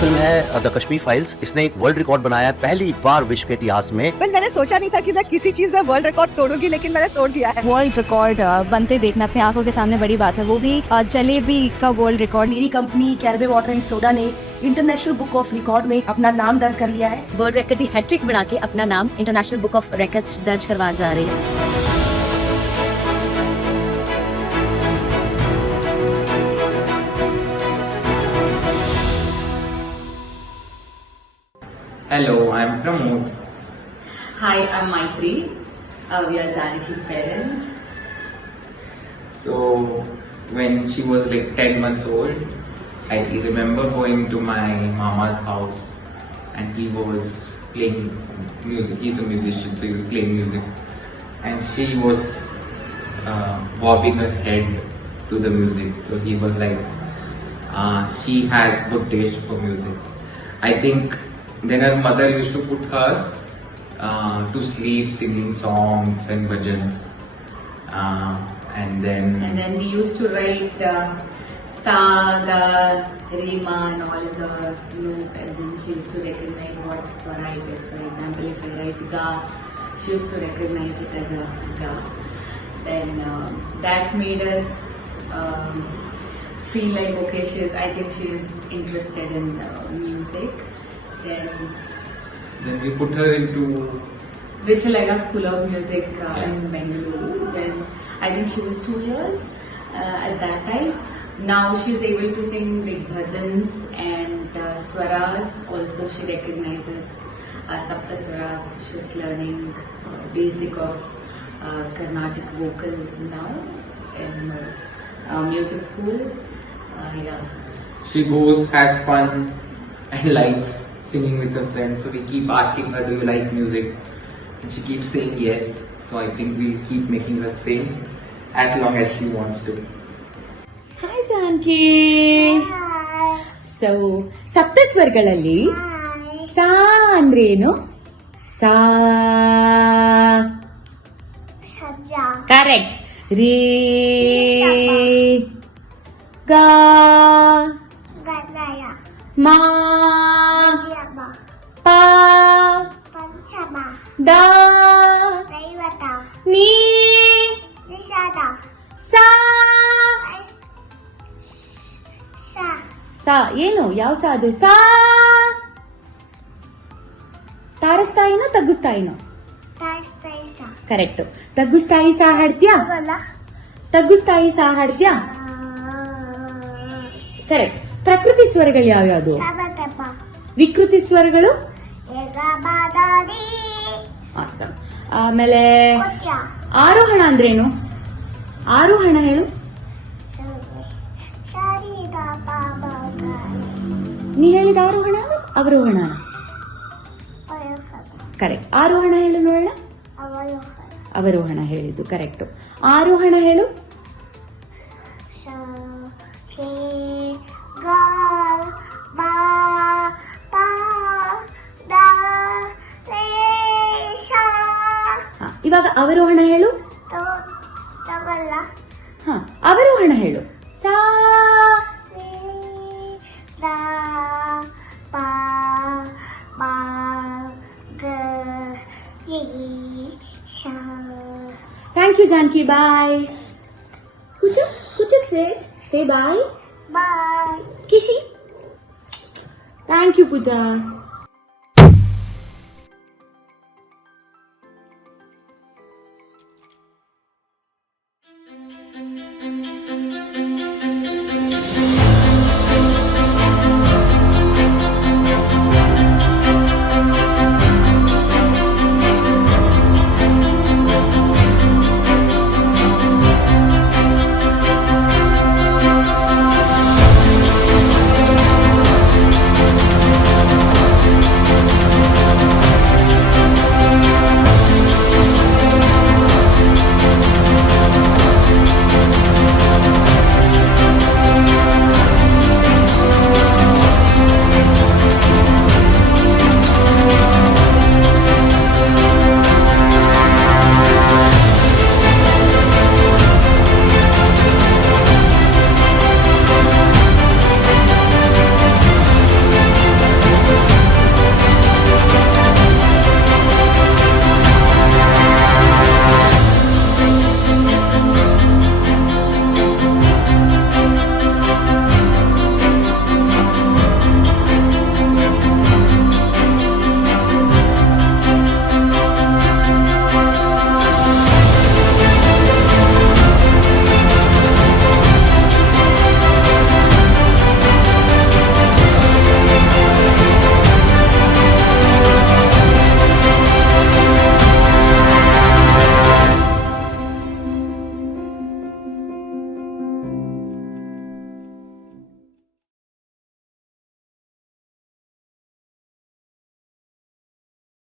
Film है the Kashmir files, इसने एक वर्ल्ड रिकॉर्ड बनाया है पहली बार विश्व के इतिहास में। मैंने सोचा नहीं था कि मैं किसी चीज में वर्ल्ड रिकॉर्ड तोड़ूंगी, लेकिन मैंने तोड़ दिया है। वर्ल्ड रिकॉर्ड बनते देखना अपने आंखों के सामने बड़ी बात है, वो भी जलेबी का वर्ल्ड रिकॉर्ड। मेरी कंपनी कैलबे वाटर एंड सोडा ने इंटरनेशनल बुक ऑफ रिकॉर्ड में अपना नाम दर्ज कर लिया है। वर्ल्ड रिकॉर्ड की हैट्रिक बना के अपना नाम इंटरनेशनल बुक ऑफ रिकॉर्ड्स दर्ज करवा जा रही है। Hello, I'm Pramod. Hi, I'm Maitri. We are Janaki's parents. So, when she was like 10 months old, I remember going to my mama's house and he was playing some music. He's a musician, so he was playing music. And she was bobbing her head to the music. So he was like, she has good taste for music. I think then her mother used to put her to sleep singing songs and bhajans. And then we used to write sa, ga, re, ma and all in the note, and then she used to recognize what swara it is. For example, if I write ga, she used to recognize it as a ga. Then that made us feel like, okay, I think she is interested in music. Then we put her into Vichalaga School of Music in Bengaluru. Then I think she was 2 years at that time. Now she is able to sing big bhajans and swaras. Also, she recognizes sapta swaras. She is learning basic of Carnatic vocal now in music school. She goes, has fun, and likes singing with her friends. So we keep asking her, do you like music? And she keeps saying yes. So I think we'll keep making her sing as long as she wants to. Hi Janki. So ಸಪ್ತಸ್ವರಗಳಲ್ಲಿ ಸಾ ಅಂದ್ರೆ ಏನು? ಸಾ correct. ರೇ ಗಾ ಮಾ ಪಾ ದಾ ನೀ ಸಾ ಸಾ ಏನು ಯಾವ ಸಾ ಅದು? ಸಾ ತಾರಸ್ತಾಯಿನೋ ತಗ್ಗುಸ್ತಾಯಿನೋ? ಕರೆಕ್ಟ್. ತಗ್ಗುಸ್ತಾಯಿ ಸಾ ಹಾಡ್ತೀಯಾ? ತಗ್ಗುಸ್ತಾಯಿ ಸಾ ಹಾಡ್ತೀಯಾ? ಕರೆಕ್ಟ್. ಪ್ರಕೃತಿ ಸ್ವರಗಳು ಯಾವ್ಯಾವುದು? ವಿಕೃತಿ ಸ್ವರಗಳು? ಆಮೇಲೆ ಆರೋಹಣ ಅಂದ್ರೇನು? ಆರೋಹಣ ಹೇಳು. ನೀ ಹೇಳಿದ ಆರೋಹಣ ಅವರೋಹಣ? ಕರೆಕ್ಟ್. ಆರೋಹಣ ಹೇಳು ನೋಡೋಣ. ಅವರೋಹಣ ಹೇಳಿದ್ದು ಕರೆಕ್ಟ್. ಆರೋಹಣ ಹೇಳು. ಇವಾಗ ಅವರೋಹಣ ಹೇಳು. ಅವರೋಹಣ ಹೇಳು. ಸಾ Thank you, Janki. Bye. Could you say bye? Bye. Kishi. Thank you, Pooja.